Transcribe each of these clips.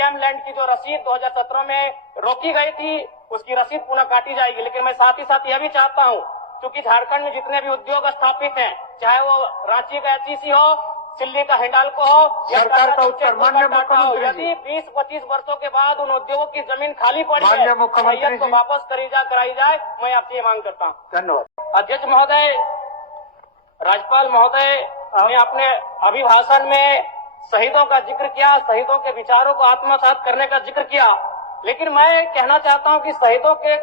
GM land की जो रसीद 2017 में रोकी गई थी उसकी रसीद पुनः काटी जाएगी। लेकिन मैं साथ ही साथ यह भी चाहता हूं, क्योंकि झारखंड में जितने भी उद्योग स्थापित हैं, चाहे वो रांची का एचईसी हो, दिल्ली का हिंडाल्को हो, सरकार का उत्तर माननीय मुख्यमंत्री, यदि 20-25 वर्षों के बाद उन उद्योगों की जमीन खाली पड़ी है, माननीय मुख्यमंत्री को वापस कराई जाए, मैं आपसे ये मांग करता हूँ। धन्यवाद। अध्यक्ष महोदय, राज्यपाल महोदय ने अपने अभिभाषण में शहीदों का जिक्र किया, शहीदों के विचारों को आत्मसात करने का जिक्र किया, लेकिन मैं कहना चाहता हूं कि शहीदों के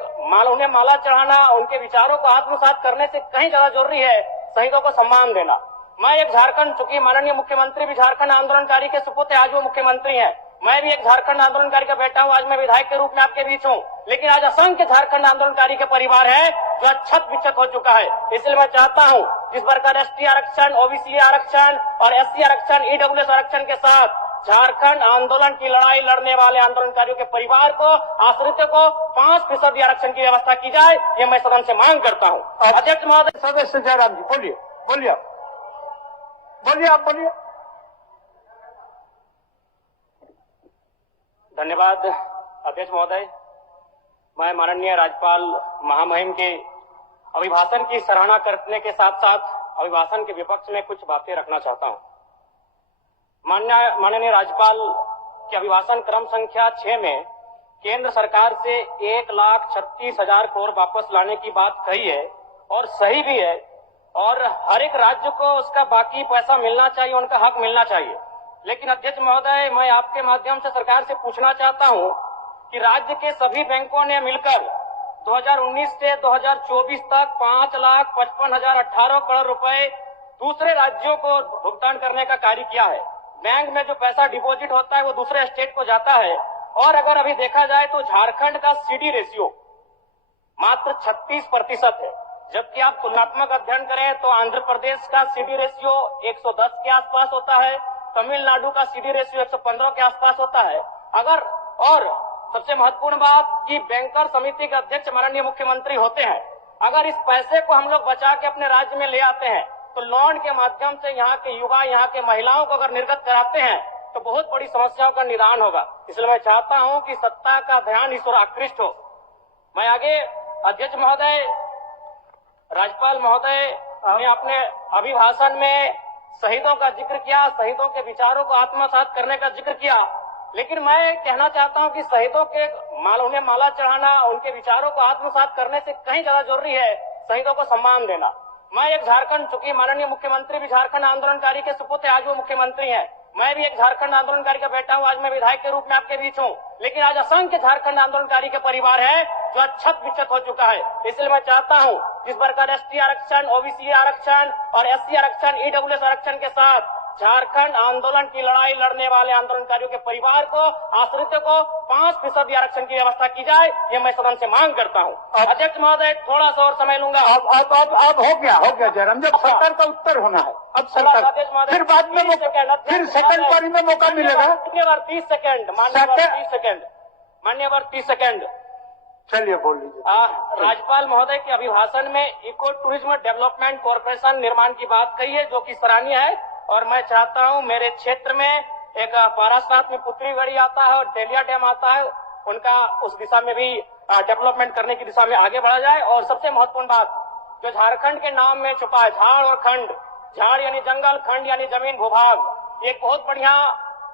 उन्हें माला चढ़ाना, उनके विचारों को आत्मसात करने से कहीं ज्यादा जरूरी है शहीदों को सम्मान देना। मैं एक झारखंड, चूंकि माननीय मुख्यमंत्री भी झारखंड आंदोलनकारी के सुपुत्र आज वो मुख्यमंत्री हैं, मैं भी एक झारखंड आंदोलनकारी का बेटा हूं, आज मैं विधायक के रूप में आपके बीच हूं, लेकिन आज असंख्य झारखंड आंदोलनकारी के परिवार है जो छत विच्छत हो चुका है। इसलिए मैं चाहता हूं जिस प्रकार एसटी आरक्षण, ओबीसी आरक्षण और एससी आरक्षण, ईडब्ल्यूएस आरक्षण के साथ झारखंड आंदोलन की लड़ाई लड़ने वाले आंदोलनकारियों के परिवार को, आश्रितों को 5% आरक्षण की व्यवस्था की जाए, ये मैं सदन से मांग करता हूं। अध्यक्ष महोदय, सदस्य जयराम जी बोलिए, बोलिए आप बोलिए। धन्यवाद अध्यक्ष महोदय। मैं माननीय राज्यपाल महामहिम के अभिभाषण की सराहना करने के साथ साथ अभिभाषण के विपक्ष में कुछ बातें रखना चाहता हूं। माननीय राज्यपाल के अभिभाषण क्रम संख्या 6 में केंद्र सरकार से 1,36,000 करोड़ वापस लाने की बात कही है और सही भी है, और हर एक राज्य को उसका बाकी पैसा मिलना चाहिए, उनका हक मिलना चाहिए। लेकिन अध्यक्ष महोदय, मैं आपके माध्यम से सरकार से पूछना चाहता हूं कि राज्य के सभी बैंकों ने मिलकर 2019 से 2024 तक 5,55,018 करोड़ रुपए दूसरे राज्यों को भुगतान करने का कार्य किया है। बैंक में जो पैसा डिपॉजिट होता है वो दूसरे स्टेट को जाता है, और अगर अभी देखा जाए तो झारखंड का सीडी रेशियो मात्र 36% है, जबकि आप तुलनात्मक अध्ययन करें तो आंध्र प्रदेश का सीडी रेशियो 110 के आसपास होता है, तमिलनाडु का सीडी रेशियो 115 के आसपास होता है। और सबसे महत्वपूर्ण बात कि बैंकर समिति के अध्यक्ष माननीय मुख्यमंत्री होते हैं। अगर इस पैसे को हम लोग बचा के अपने राज्य में ले आते हैं तो लोन के माध्यम से यहाँ के युवा, यहाँ के महिलाओं को अगर निर्गत कराते हैं तो बहुत बड़ी समस्याओं का निदान होगा। इसलिए मैं चाहता हूं कि सत्ता का ध्यान इस ओर आकृष्ट हो। मैं आगे, अध्यक्ष महोदय, राज्यपाल महोदय ने अपने अभिभाषण में शहीदों का जिक्र किया, शहीदों के विचारों को आत्मसात करने का जिक्र किया, लेकिन मैं कहना चाहता हूं कि शहीदों के उन्हें माला चढ़ाना, उनके विचारों को आत्मसात करने से कहीं ज्यादा जरूरी है शहीदों को सम्मान देना। मैं एक झारखंड, चूंकि माननीय मुख्यमंत्री भी झारखंड आंदोलनकारी के सुपुत्र आज वो मुख्यमंत्री हैं, मैं भी एक झारखंड आंदोलनकारी का बेटा हूं, आज मैं विधायक के रूप में आपके बीच हूं, लेकिन आज असंख्य झारखंड आंदोलनकारी के परिवार है जो छत विच्छत हो चुका है। इसलिए मैं चाहता हूं जिस प्रकार एसटी आरक्षण, ओबीसी आरक्षण और एससी आरक्षण, ईडब्ल्यूएस आरक्षण के साथ झारखंड आंदोलन की लड़ाई लड़ने वाले आंदोलनकारियों के परिवार को, आश्रितों को 5% आरक्षण की व्यवस्था की जाए, ये मैं सदन से मांग करता हूं। अध्यक्ष महोदय, थोड़ा सा और समय लूंगा। अब हो गया जयराम, जब सरकार का उत्तर होना है, अब सरकार फिर बाद में फिर सेकंड पारी में मौका मिलेगा। मान्यवर 30 सेकंड, मान्यवर 30 सेकंड। चलिए बोल लीजिए। राज्यपाल महोदय के अभिभाषण में इको टूरिज्म डेवलपमेंट कॉर्पोरेशन निर्माण की बात कही है, जो कि सराहनीय है, और मैं चाहता हूं मेरे क्षेत्र में एक पारासात में पुत्री गढ़ी आता है और डेलिया डैम आता है, उनका उस दिशा में भी डेवलपमेंट करने की दिशा में आगे बढ़ा जाए। और सबसे महत्वपूर्ण बात जो झारखंड के नाम में छुपा है, झाड़ और खंड, झाड़ यानी जंगल, खंड यानी जमीन भूभाग, एक बहुत बढ़िया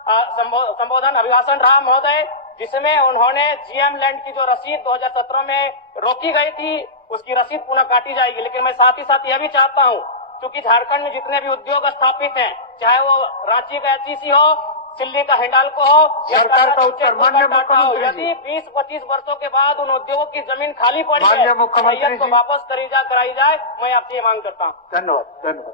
संबोधन अभिभाषण रहा महोदय, जिसमें उन्होंने जीएम लैंड की जो रसीद 2017 में रोकी गई थी उसकी रसीद पुनः काटी जाएगी। लेकिन मैं साथ ही साथ यह भी चाहता हूं, क्योंकि झारखंड में जितने भी उद्योग स्थापित हैं, चाहे वो रांची का एचईसी हो, दिल्ली का हिंडाल्को हो, सरकार का उत्तर माननीय मुख्यमंत्री, यदि 20-25 वर्षों के बाद उन उद्योगों की जमीन खाली पड़ी है, माननीय मुख्यमंत्री को वापस कराई जाए, मैं आपसे ये मांग करता हूँ। धन्यवाद।